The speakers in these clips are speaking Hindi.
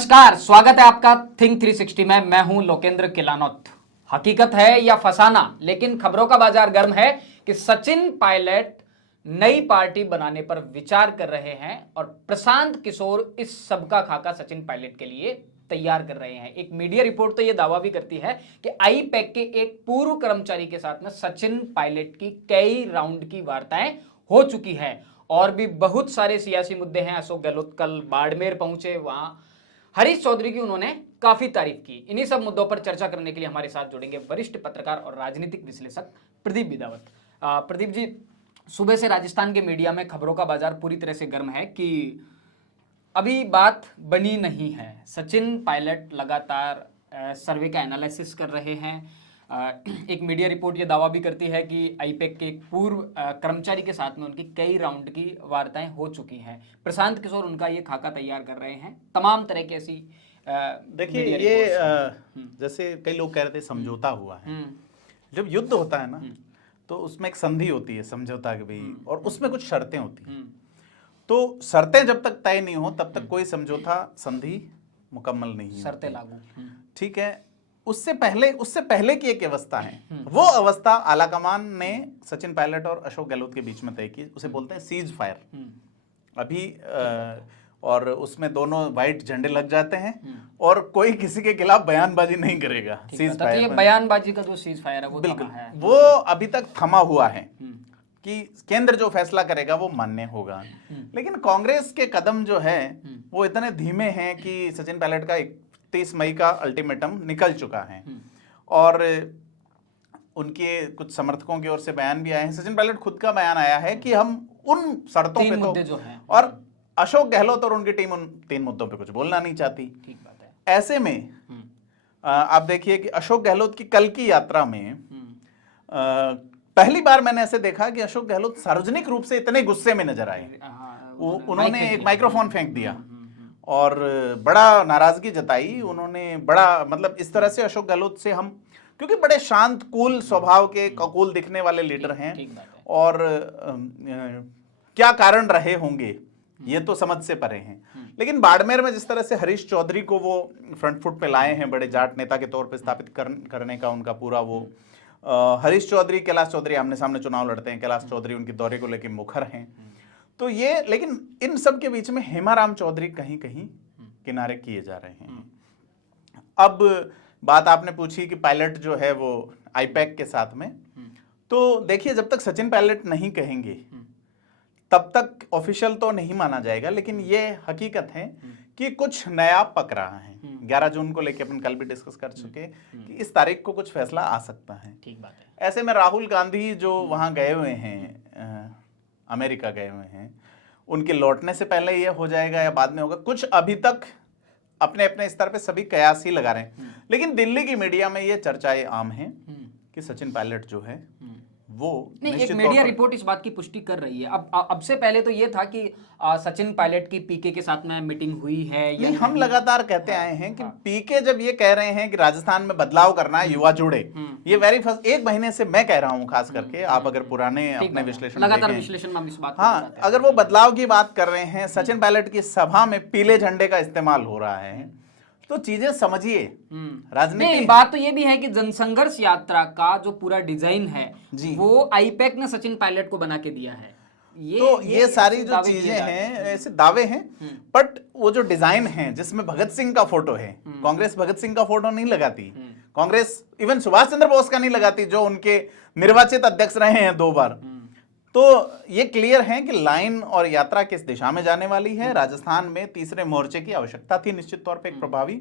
नमस्कार, स्वागत है आपका थिंक 360 में। मैं हूं लोकेंद्र किलानौत। हकीकत है या फसाना, लेकिन खबरों का बाजार गर्म है कि सचिन पायलट नई पार्टी बनाने पर विचार कर रहे हैं और प्रशांत किशोर इस सबका खाका सचिन पायलट के लिए तैयार कर रहे हैं। एक मीडिया रिपोर्ट तो यह दावा भी करती है कि आईपैक के एक पूर्व कर्मचारी के साथ में सचिन पायलट की कई राउंड की वार्ताएं हो चुकी है और भी बहुत सारे सियासी मुद्दे हैं। अशोक गहलोत कल बाड़मेर पहुंचे, वहां हरीश चौधरी की उन्होंने काफी तारीफ की। इन्हीं सब मुद्दों पर चर्चा करने के लिए हमारे साथ जुड़ेंगे वरिष्ठ पत्रकार और राजनीतिक विश्लेषक प्रदीप बिदावत। प्रदीप जी, सुबह से राजस्थान के मीडिया में खबरों का बाजार पूरी तरह से गर्म है कि अभी बात बनी नहीं है। सचिन पायलट लगातार सर्वे का एनालिसिस कर रहे हैं। एक मीडिया रिपोर्ट ये दावा भी करती है कि आईपैक के एक पूर्व कर्मचारी के साथ में उनकी कई राउंड की वार्ताएं हो चुकी हैं। प्रशांत किशोर उनका ये खाका तैयार कर रहे हैं। तमाम तरह की ऐसी देखिए ये जैसे कई लोग कह रहे थे समझौता हुआ है। जब युद्ध होता है ना तो उसमें एक संधि होती है समझौता की भी, और उसमें कुछ शर्तें होती हैं। तो शर्तें जब तक तय नहीं हो तब तक कोई समझौता संधि मुकम्मल नहीं है, शर्तें लागू। ठीक है। उससे पहले की एक अवस्था है, वो अवस्था आलाकमान ने सचिन पायलट और अशोक गहलोत के बीच में तय की। उसे बोलते हैं सीज फायर। अभी और उसमें दोनों व्हाइट झंडे लग जाते हैं और कोई किसी के खिलाफ बयानबाजी नहीं करेगा। सीज फायर, ये बयानबाजी का जो सीज फायर है वो बिल्कुल है। वो अभी तक थमा हुआ है कि केंद्र जो फैसला करेगा वो मान्य होगा। लेकिन कांग्रेस के कदम जो है वो इतने धीमे हैं कि सचिन पायलट का 31 मई का अल्टीमेटम निकल चुका है और उनके कुछ समर्थकों की ओर से बयान भी आए हैं। सचिन पायलट खुद का बयान आया है कि हम उन शर्तों पे तो जो हैं, और अशोक गहलोत और उनकी टीम उन 3 मुद्दों पे कुछ बोलना नहीं चाहती। ठीक बात है। ऐसे में आप देखिए कि अशोक गहलोत की कल की यात्रा में पहली बार मैंने ऐसे देखा कि अशोक गहलोत सार्वजनिक रूप से इतने गुस्से में नजर आए। उन्होंने एक माइक्रोफोन फेंक दिया और बड़ा नाराजगी जताई उन्होंने। बड़ा मतलब इस तरह से अशोक गहलोत से हम, क्योंकि बड़े शांत कूल स्वभाव के कूल दिखने वाले लीडर हैं, और क्या कारण रहे होंगे ये तो समझ से परे हैं। लेकिन बाड़मेर में जिस तरह से हरीश चौधरी को वो फ्रंट फुट पे लाए हैं, बड़े जाट नेता के तौर पे स्थापित करने का उनका पूरा वो हरीश चौधरी कैलाश चौधरी आमने सामने चुनाव लड़ते हैं। कैलाश चौधरी उनके दौरे को लेकर मुखर हैं। तो ये, लेकिन इन सब के बीच में हेमाराम चौधरी कहीं कहीं किनारे किए जा रहे हैं। अब बात आपने पूछी कि पायलट जो है वो आईपैक के साथ में, तो देखिए जब तक सचिन पायलट नहीं कहेंगे तब तक ऑफिशियल तो नहीं माना जाएगा। लेकिन ये हकीकत है कि कुछ नया पक रहा है। 11 जून को लेके अपन कल भी डिस्कस कर चुके कि इस तारीख को कुछ फैसला आ सकता है। ठीक बात है। ऐसे में राहुल गांधी जो वहां गए हुए हैं, अमेरिका गए हुए हैं, उनके लौटने से पहले ये हो जाएगा या बाद में होगा, कुछ अभी तक अपने अपने स्तर पे सभी कयास ही लगा रहे हैं। लेकिन दिल्ली की मीडिया में ये चर्चाएं आम हैं कि सचिन पायलट जो है वो नहीं, एक मीडिया रिपोर्ट इस बात की पुष्टि कर रही है। अब से पहले तो ये था कि सचिन पायलट की पीके के साथ में मीटिंग हुई है या नहीं। हम लगातार कहते आए हैं कि पीके जब ये कह रहे हैं कि राजस्थान में बदलाव करना है, युवा जुड़े, ये वेरी फर्स्ट 1 महीने से मैं कह रहा हूं, खास करके आप अगर पुराने अपने विश्लेषण लगातार विश्लेषण में हम इस बात को हाँ, अगर वो बदलाव की बात कर रहे हैं, सचिन पायलट की सभा में पीले झंडे का इस्तेमाल हो रहा है, तो चीजें समझिए। राजनीति बात तो ये भी है कि जनसंघर्ष यात्रा का जो पूरा डिजाइन है वो आईपैक ने सचिन पायलट को बना के दिया है। ये सारी जो चीजें हैं ऐसे दावे हैं, बट वो जो डिजाइन है जिसमें भगत सिंह का फोटो है, कांग्रेस भगत सिंह का फोटो नहीं लगाती। कांग्रेस इवन सुभाष चंद्र बोस का नहीं लगाती, जो उनके निर्वाचित अध्यक्ष रहे हैं 2 बार। तो ये क्लियर है कि लाइन और यात्रा किस दिशा में जाने वाली है। राजस्थान में तीसरे मोर्चे की आवश्यकता थी निश्चित तौर पे एक प्रभावी,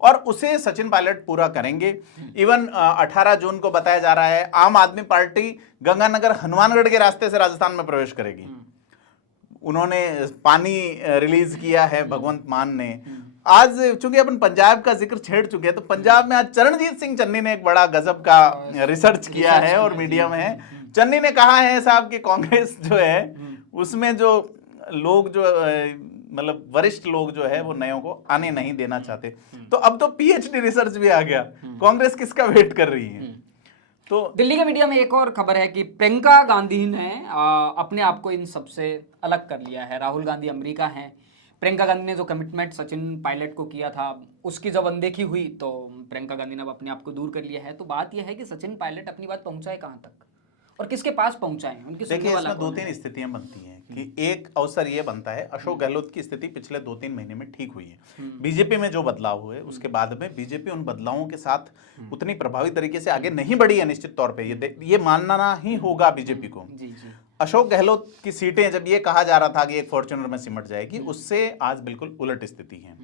और उसे सचिन पायलट पूरा करेंगे। इवन 18 जून को बताया जा रहा है आम आदमी पार्टी गंगानगर हनुमानगढ़ के रास्ते से राजस्थान में प्रवेश करेगी। उन्होंने पानी रिलीज किया है भगवंत मान ने। आज चूंकि अपन पंजाब का जिक्र छेड़ चुके हैं, तो पंजाब में आज चरणजीत सिंह चन्नी ने एक बड़ा गजब का रिसर्च किया है और मीडिया में है। चन्नी ने कहा है साहब कि कांग्रेस जो है उसमें जो लोग जो मतलब वरिष्ठ लोग जो है वो नयों को आने नहीं देना चाहते। तो अब तो पीएचडी रिसर्च भी आ गया। कांग्रेस किसका वेट कर रही है? तो दिल्ली के मीडिया में एक और खबर है कि प्रियंका गांधी ने अपने आप को इन सबसे अलग कर लिया है। राहुल गांधी अमेरिका हैं, प्रियंका गांधी ने जो कमिटमेंट सचिन पायलट को किया था उसकी जब अनदेखी हुई तो प्रियंका गांधी ने अब अपने आप को दूर कर लिया है। तो बात यह है कि सचिन पायलट अपनी बात पहुंचाए कहां तक और किसके पास पहुंचाए, उनकी सुनने देखिए, वाला इसमें कौन दो तीन है? स्थितियां बनती हैं कि एक अवसर ये बनता है, अशोक गहलोत की स्थिति पिछले 2-3 महीने में ठीक हुई है, बीजेपी में जो बदलाव हुए उसके बाद में बीजेपी उन बदलावों के साथ उतनी प्रभावी तरीके से आगे नहीं बढ़ी है। निश्चित तौर पे ये मानना ही होगा बीजेपी को। जी जी। अशोक गहलोत की सीटें जब ये कहा जा रहा था कि एक फॉर्च्यूनर में सिमट जाएगी, उससे आज बिल्कुल उलट स्थिति है।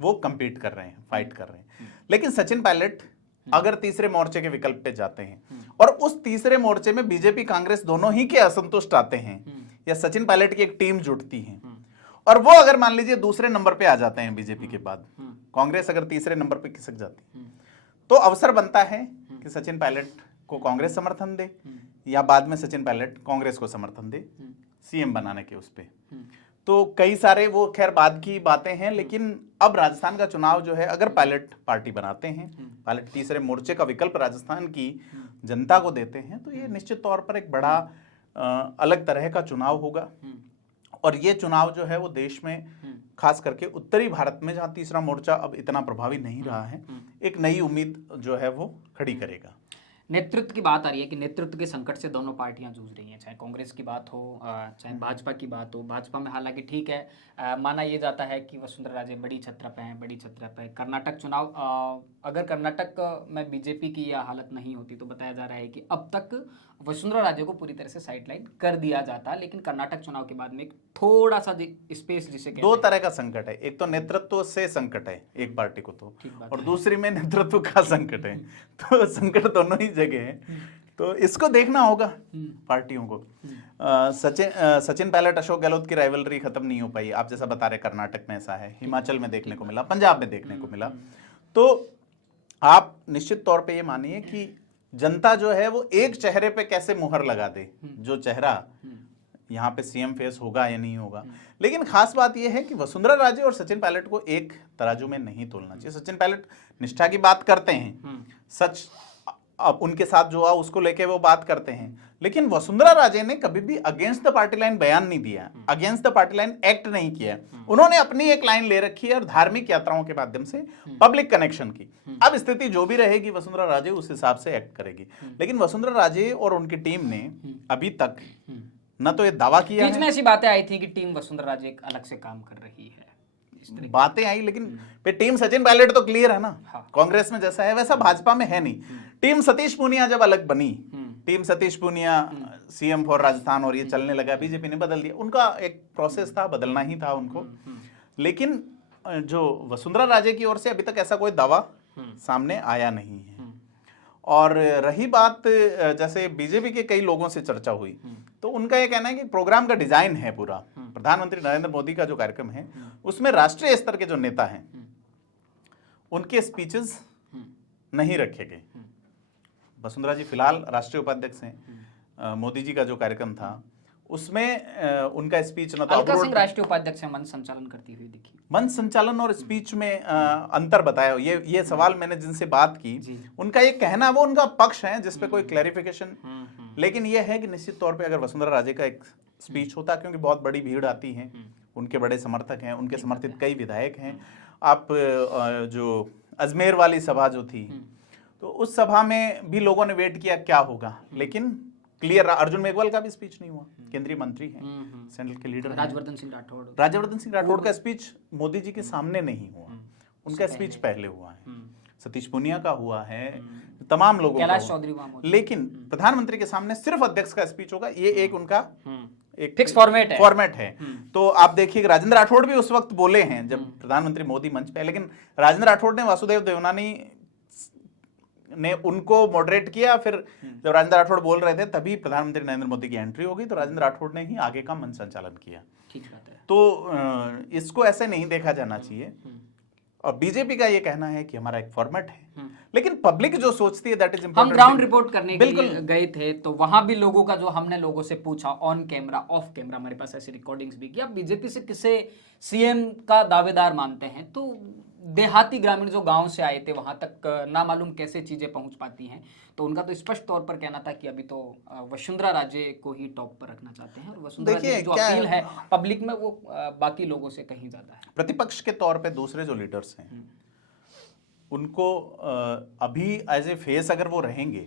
वो कंपीट कर रहे हैं, फाइट कर रहे हैं। लेकिन सचिन पायलट अगर तीसरे मोर्चे के विकल्प पे जाते हैं और उस तीसरे मोर्चे में बीजेपी कांग्रेस दोनों ही के असंतुष्ट आते हैं या सचिन पायलट की एक टीम जुटती है और वो अगर मान लीजिए दूसरे नंबर पे आ जाते हैं बीजेपी के बाद, कांग्रेस अगर तीसरे नंबर पे खिसक जाती, तो अवसर बनता है कि सचिन पायलट को कांग्रेस समर्थन दे या बाद में सचिन पायलट कांग्रेस को समर्थन दे सीएम बनाने के उस पे। तो कई सारे, वो खैर बाद की बातें हैं, लेकिन अब राजस्थान का चुनाव जो है, अगर पायलट पार्टी बनाते हैं, पायलट तीसरे मोर्चे का विकल्प राजस्थान की जनता को देते हैं, तो ये निश्चित तौर पर एक बड़ा अलग तरह का चुनाव होगा। और ये चुनाव जो है वो देश में, खास करके उत्तरी भारत में जहां तीसरा मोर्चा अब इतना प्रभावी नहीं रहा है, एक नई उम्मीद जो है वो खड़ी करेगा। नेतृत्व की बात आ रही है कि नेतृत्व के संकट से दोनों पार्टियां जूझ रही हैं, चाहे कांग्रेस की बात हो चाहे भाजपा की बात हो। भाजपा में हालांकि ठीक है, माना ये जाता है कि वसुंधरा राजे बड़ी छत्रा पे हैं, बड़ी छत्रा पे। कर्नाटक चुनाव, अगर कर्नाटक में बीजेपी की यह हालत नहीं होती तो बताया जा रहा है कि अब तक वसुंधरा राजे को पूरी तरह से साइडलाइन कर दिया जाता, लेकिन कर्नाटक चुनाव के बाद में एक थोड़ा सा स्पेस जिसे दो तरह का संकट है, एक तो नेतृत्व से संकट है एक पार्टी को तो, और दूसरी में नेतृत्व का संकट है। तो संकट दोनों ही जगह है, तो इसको देखना होगा पार्टियों को। सचिन पायलट अशोक गहलोत की राइवलरी खत्म नहीं हो पाई। आप जैसा बता रहे, कर्नाटक में ऐसा है, हिमाचल में देखने को मिला, पंजाब में देखने को मिला। तो आप निश्चित तौर पे ये मानिए कि जनता जो है वो एक चेहरे पे कैसे मुहर लगा दे, जो चेहरा यहाँ पे सीएम फेस होगा या नहीं होगा। लेकिन खास बात यह है कि वसुंधरा राजे और सचिन पायलट को एक तराजू में नहीं तोलना चाहिए। सचिन पायलट निष्ठा की बात करते हैं, सच अब उनके साथ जो हुआ उसको लेके वो बात करते हैं, लेकिन वसुंधरा राजे ने कभी भी अगेंस्ट द पार्टी लाइन बयान नहीं दिया, against the party line act नहीं किया। उन्होंने अपनी एक लाइन ले रखी है और धार्मिक यात्राओं के माध्यम से पब्लिक कनेक्शन की। अब स्थिति जो भी रहेगी, वसुंधरा राजे उस हिसाब से एक्ट करेगी। लेकिन वसुंधरा राजे और उनकी टीम ने अभी तक न तो ये दावा किया, बीच में ऐसी बातें आई थी कि टीम वसुंधरा राजे एक अलग से काम कर रही है, बातें आई, लेकिन पे टीम सचिन पायलट तो क्लियर है ना। कांग्रेस में जैसा है वैसा भाजपा में है नहीं। टीम सतीश पूनिया जब अलग बनी, team Satish Poonia CM for Rajasthan और ये चलने लगा, बीजेपी ने बदल दिया। उनका एक प्रोसेस था, बदलना ही था उनको। लेकिन जो वसुंधरा राजे की ओर से अभी तक ऐसा कोई दावा सामने आया नहीं है। और रही बात, जैसे बीजेपी के कई लोगों से चर्चा हुई, तो उनका ये कहना है कि प्रोग्राम का डिजाइन है पूरा, प्रधानमंत्री नरेंद्र मोदी का जो कार्यक्रम है उसमें राष्ट्रीय स्तर के जो नेता हैं उनके स्पीचेस नहीं रखे गए। वसुंधरा जी फिलहाल राष्ट्रीय उपाध्यक्ष हैं। मोदी जी का जो कार्यक्रम था उसमें उनका स्पीच न तो अलका सिंह राष्ट्रीय उपाध्यक्ष है, मंच संचालन करती हुई दिखी। मंच संचालन और स्पीच में अंतर बताया। ये सवाल मैंने जिनसे बात की, उनका ये कहना, वो उनका पक्ष है जिसपे कोई क्लैरिफिकेशन, लेकिन ये है कि निश्चित तौर पे अगर वसुंधरा राजे का एक स्पीच होता, क्योंकि बहुत बड़ी भीड़ आती है, उनके बड़े समर्थक हैं, उनके समर्थित कई विधायक हैं। आप जो अजमेर वाली सभा जो थी, तो उस सभा में भी लोगों ने वेट किया क्या होगा, लेकिन क्लियर, अर्जुन मेघवाल का भी स्पीच नहीं हुआ, केंद्रीय मंत्री हैं, सेंट्रल के लीडर। राज्यवर्धन सिंह राठौड़ का स्पीच मोदी जी के सामने नहीं हुआ, उनका स्पीच पहले हुआ है। सतीश पूनिया का हुआ है, तमाम लोगों कैलाश चौधरी का, लेकिन प्रधानमंत्री के सामने सिर्फ अध्यक्ष का स्पीच होगा। ये एक उनका एक फिक्स फॉर्मेट है। तो आप देखिए, राजेंद्र राठौड़ भी उस वक्त बोले हैं जब प्रधानमंत्री मोदी मंच पे, लेकिन राजेंद्र राठौड़ ने वासुदेव देवनानी ने उनको मॉडरेट किया। फिर जब राजेंद्र राठौड़ बोल रहे थे तभी प्रधानमंत्री नरेंद्र मोदी की एंट्री हो गई, तो राजेंद्र राठौड़ ने ही आगे का मंच संचालन किया। ठीक बात है। तो इसको ऐसे नहीं देखा जाना चाहिए। और बीजेपी का ये कहना है कि हमारा एक फॉर्मेट है, लेकिन पब्लिक जो सोचती है दैट इज हम ग्राउंड रिपोर्ट करने के लिए गए थे, तो वहां भी लोगों का, जो हमने लोगों से पूछा ऑन कैमरा ऑफ कैमरा, हमारे पास ऐसी रिकॉर्डिंग्स भी, कि आप बीजेपी से किसे सीएम का दावेदार मानते हैं, तो देहाती ग्रामीण जो गांव से आए थे वहां तक ना मालूम कैसे चीजें पहुंच पाती हैं, तो उनका तो स्पष्ट तौर पर कहना था कि अभी तो वसुंधरा राजे को ही टॉप पर रखना चाहते हैं, और वसुंधरा राजे की जो अपील है पब्लिक में वो बाकी लोगों से कहीं ज्यादा है। प्रतिपक्ष के तौर पे दूसरे जो लीडर्स हैं उनको अभी एज ए फेस अगर वो रहेंगे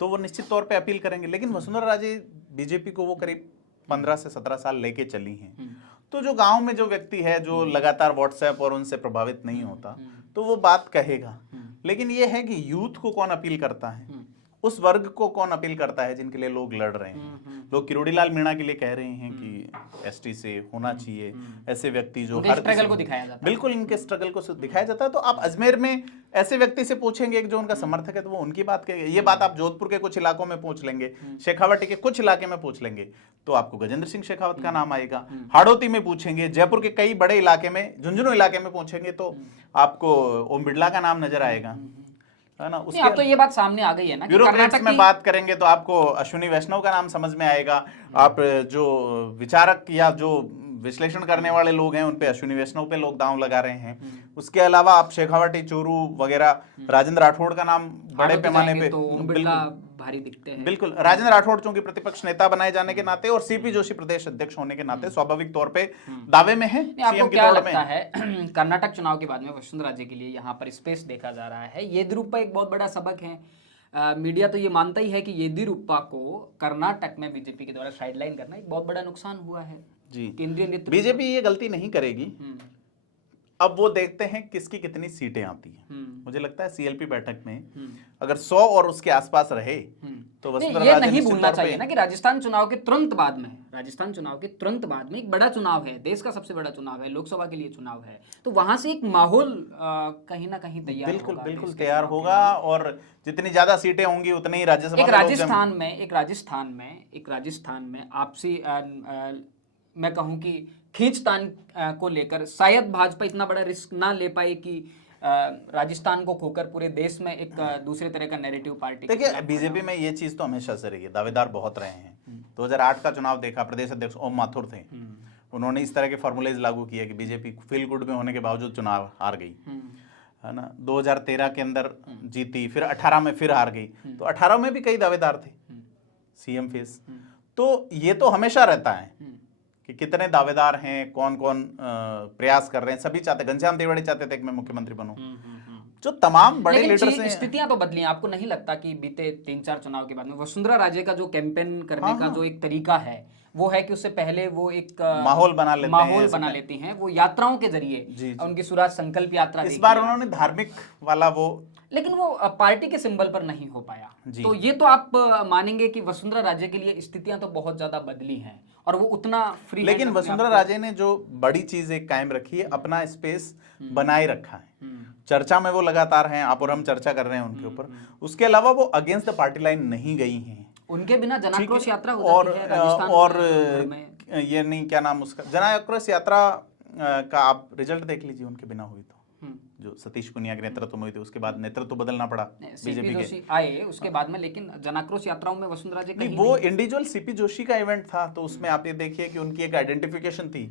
तो वो निश्चित तौर पे अपील करेंगे, लेकिन वसुंधरा राजे बीजेपी को वो करीब 15 से 17 साल लेके चली हैं, तो जो गांव में जो व्यक्ति है जो लगातार व्हाट्सएप और उनसे प्रभावित नहीं होता तो वो बात कहेगा, लेकिन ये है कि यूथ को कौन अपील करता है, उस वर्ग को कौन अपील करता है जिनके लिए लोग लड़ रहे हैं। लोग किरोड़ीलाल मीणा के लिए कह रहे हैं कि एसटी से होना चाहिए, ऐसे व्यक्ति जो हर स्ट्रगल को दिखाया जाता है, बिल्कुल इनके स्ट्रगल को दिखाया जाता है। तो आप अजमेर में ऐसे व्यक्ति से पूछेंगे जो उनका समर्थक है तो वो उनकी बात कहेंगे। ये बात आप जोधपुर के कुछ इलाकों में पूछ लेंगे, शेखावाटी के कुछ इलाके में पूछ लेंगे तो आपको गजेंद्र सिंह शेखावत का नाम आएगा। हाड़ौती में पूछेंगे, जयपुर के कई बड़े इलाके में, झुंझुनू इलाके में पूछेंगे तो आपको ओम बिड़ला का नाम नजर आएगा, है ना। उसके अब तो ये बात सामने आ गई है ना, ब्यूरोक्रेट्स में बात करेंगे तो आपको अश्विनी वैष्णव का नाम समझ में आएगा। आप जो विचारक या जो विश्लेषण करने वाले लोग हैं उन पे अश्विनी वैष्णव पे लोग दांव लगा रहे हैं। उसके अलावा आप शेखावाटी, चोरू वगैरह, राजेंद्र राठौड़ का नाम बड़े पैमाने पे तो ओम बिड़ला भारी दिखते हैं। बिल्कुल, राजेंद्र राठौड़ चूंकि प्रतिपक्ष नेता बनाए जाने के नाते और सीपी जोशी प्रदेश अध्यक्ष होने के नाते स्वाभाविक तौर पे दावे में है। आपको क्या लगता है कर्नाटक चुनाव के बाद में वसुंधरा राजे के लिए यहाँ पर स्पेस देखा जा रहा है? येदियुरप्पा एक बहुत बड़ा सबक है। मीडिया तो ये मानता ही है कि येदियुरप्पा को कर्नाटक में बीजेपी के द्वारा साइडलाइन करना एक बहुत बड़ा नुकसान हुआ है जी। केंद्रीय नेतृत्व। बीजेपी ये गलती नहीं करेगी। अब वो देखते हैं किसकी कितनी सीटें आती हैं। मुझे लगता है सीएलपी बैठक में अगर 100 और उसके आसपास रहे तो वसुंधरा ये राजे नहीं भूलना चाहिए ना कि राजस्थान चुनाव के तुरंत बाद में एक बड़ा चुनाव है, देश का सबसे बड़ा चुनाव है, लोकसभा के लिए चुनाव है, तो वहां से एक माहौल कहीं ना कहीं तैयार बिल्कुल होगा, बिल्कुल तैयार होगा और जितनी ज्यादा सीटें होंगी उतनी ही राज्यसभा एक में लोग राजस्थान में आपसी मैं कहूं कि खींचतान को लेकर शायद भाजपा इतना बड़ा रिस्क ना ले पाए कि राजस्थान को खोकर पूरे देश में एक दूसरे तरह का नैरेटिव पार्टी। देखिए बीजेपी में ये चीज तो हमेशा से रही है, दावेदार बहुत रहे हैं। 2008 का चुनाव देखा, प्रदेश अध्यक्ष ओम माथुर थे, उन्होंने इस तरह के फॉर्मुलेज लागू किए कि बीजेपी फील गुड में होने के बावजूद चुनाव हार गई, है ना। 2013 के अंदर जीती, फिर 18 में फिर हार गई, तो 18 में भी कई दावेदार थे सीएम फेस। तो ये तो हमेशा रहता है कि कितने दावेदार हैं, कौन कौन प्रयास कर रहे हैं। सभी चाहते, घनश्याम तिवारी चाहते थे कि मैं मुख्यमंत्री बनूं, जो तमाम बड़े लीडर्स हैं। स्थितियां तो बदली हैं। आपको नहीं लगता कि बीते 3-4 चुनाव के बाद में वसुंधरा राजे का जो कैंपेन करने का जो एक तरीका है वो है कि उससे पहले वो एक माहौल बना लेती हैं, वो यात्राओं के जरिए उनकी स्वराज संकल्प यात्रा इस बार उन्होंने धार्मिक वाला वो, लेकिन वो पार्टी के सिंबल पर नहीं हो पाया। तो ये तो आप मानेंगे कि वसुंधरा राजे के लिए स्थितियां तो बहुत ज्यादा बदली हैं और वो उतना फ्री। लेकिन वसुंधरा राजे ने जो बड़ी चीज एक कायम रखी है, अपना स्पेस बनाए रखा है। चर्चा में वो लगातार हैं, आप और हम चर्चा कर रहे हैं उनके ऊपर। उसके अलावा वो अगेंस्ट द पार्टी लाइन नहीं गई हैं। उनके बिना जनाक्रोश यात्रा हो जाती है राजस्थान और ये नहीं, क्या नाम उसका, जनाक्रोश यात्रा का आप रिजल्ट देख लीजिए, उनके बिना हुई तो जो सतीश पुनिया के नेतृत्व में हुई थी, उसके बाद नेतृत्व बदलना पड़ा बीजेपी के आए उसके बाद में। लेकिन जनाक्रोश यात्राओं में वसुंधरा जी नहीं, वो इंडिविजुअल सीपी जोशी का इवेंट था, तो उसमें आप ये देखिए कि उनकी एक आइडेंटिफिकेशन थी।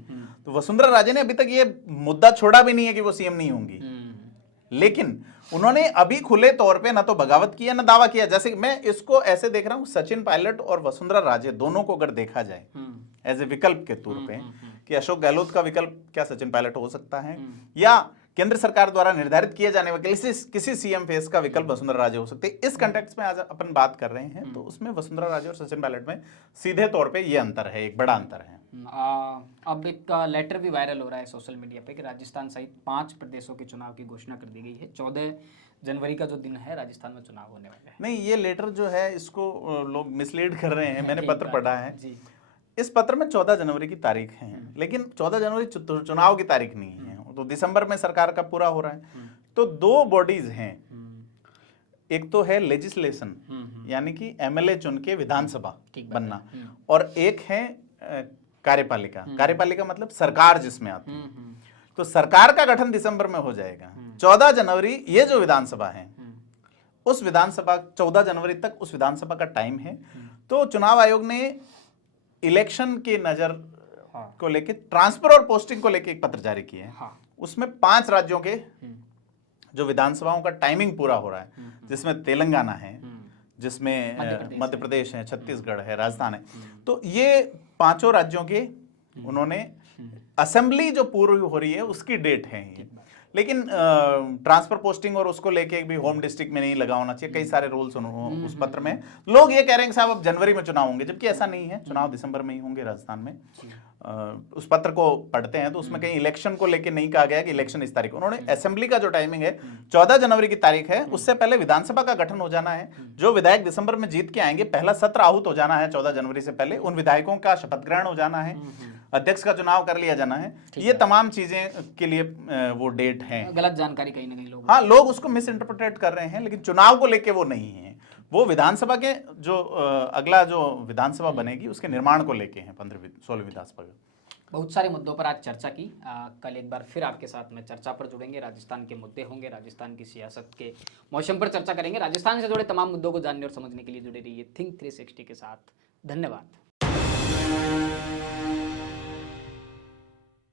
तो वसुंधरा राजे ने अभी तक ये मुद्दा छोड़ा भी नहीं है कि वो सीएम नहीं होंगी, लेकिन उन्होंने अभी खुले तौर पे ना तो बगावत किया ना दावा किया। जैसे मैं इसको ऐसे देख रहा हूं, सचिन पायलट और वसुंधरा राजे दोनों को अगर देखा जाए एज ए विकल्प के तौर पे कि अशोक गहलोत का विकल्प क्या सचिन पायलट हो सकता है, या केंद्र सरकार द्वारा निर्धारित किए जाने वाले किसी सीएम फेस का विकल्प वसुंधरा राजे हो सकते हैं। इस कंटेक्स्ट में आज अपन बात कर रहे हैं, तो उसमें वसुंधरा राजे और सचिन पायलट में सीधे तौर पे ये अंतर है, एक बड़ा अंतर है। अब एक लेटर भी वायरल हो रहा है सोशल मीडिया पे कि राजस्थान सहित 5 प्रदेशों के चुनाव की घोषणा कर दी गई है। 14 जनवरी का जो दिन है राजस्थान में चुनाव होने वाले हैं। नहीं, ये लेटर जो है इसको लोग मिसलीड कर रहे हैं। मैंने पत्र पढ़ा है जी। इस पत्र में 14 जनवरी की तारीख है, लेकिन 14 जनवरी चुनाव की तारीख नहीं है, तो दिसंबर में सरकार का पूरा हो रहा है। तो 2 बॉडीज हैं, एक तो है लेजिस्लेशन यानी कि एमएलए चुन के विधानसभा बनना, और एक है कार्यपालिका। कार्यपालिका मतलब सरकार जिसमें आती है। तो सरकार का गठन दिसंबर में हो जाएगा। 14 जनवरी ये जो विधानसभा है, उस विधानसभा 14 जनवरी तक उस विधानसभा का टाइम है। तो चुनाव आयोग ने इलेक्शन के नजर को लेके, ट्रांसफर और पोस्टिंग को लेके एक पत्र जारी किया है। उसमें 5 राज्यों के जो विधानसभाओं का टाइमिंग पूरा हो रहा है, जिसमें तेलंगाना है, जिसमें मध्य प्रदेश है, छत्तीसगढ़ है, राजस्थान है, तो ये 5 राज्यों के उन्होंने असेंबली जो पूरी हो रही है उसकी डेट है ये। लेकिन ट्रांसफर पोस्टिंग और उसको लेके भी होम डिस्ट्रिक्ट में नहीं लगा होना चाहिए, कई सारे रूल्स उस पत्र में। लोग ये कह रहे हैं कि साहब अब जनवरी में चुनाव होंगे, जबकि ऐसा नहीं है, चुनाव दिसंबर में ही होंगे राजस्थान में। उस पत्र को पढ़ते हैं तो उसमें कहीं इलेक्शन को लेके नहीं कहा गया कि इलेक्शन इस तारीख। उन्होंने असेंबली का जो टाइमिंग है 14 जनवरी की तारीख है, उससे पहले विधानसभा का गठन हो जाना है। जो विधायक दिसंबर में जीत के आएंगे, पहला सत्र आहूत हो जाना है 14 जनवरी से पहले, उन विधायकों का शपथ ग्रहण हो जाना है, अध्यक्ष का चुनाव कर लिया जाना है। ये तमाम चीजें के लिए वो डेट है। गलत जानकारी कहीं ना कहीं लोग, हाँ, लोग उसको मिस इंटरप्रेट कर रहे हैं, लेकिन चुनाव को लेके वो नहीं है। वो विधानसभा के जो अगला जो विधानसभा बनेगी उसके निर्माण को लेके हैं 15-16 विधानसभा। बहुत सारे मुद्दों पर आज चर्चा की। कल एक बार फिर आपके साथ में चर्चा पर जुड़ेंगे। राजस्थान के मुद्दे होंगे, राजस्थान की सियासत के मौसम पर चर्चा करेंगे। राजस्थान से जुड़े तमाम मुद्दों को जानने और समझने के लिए जुड़े रहिए थिंक 360 के साथ। धन्यवाद।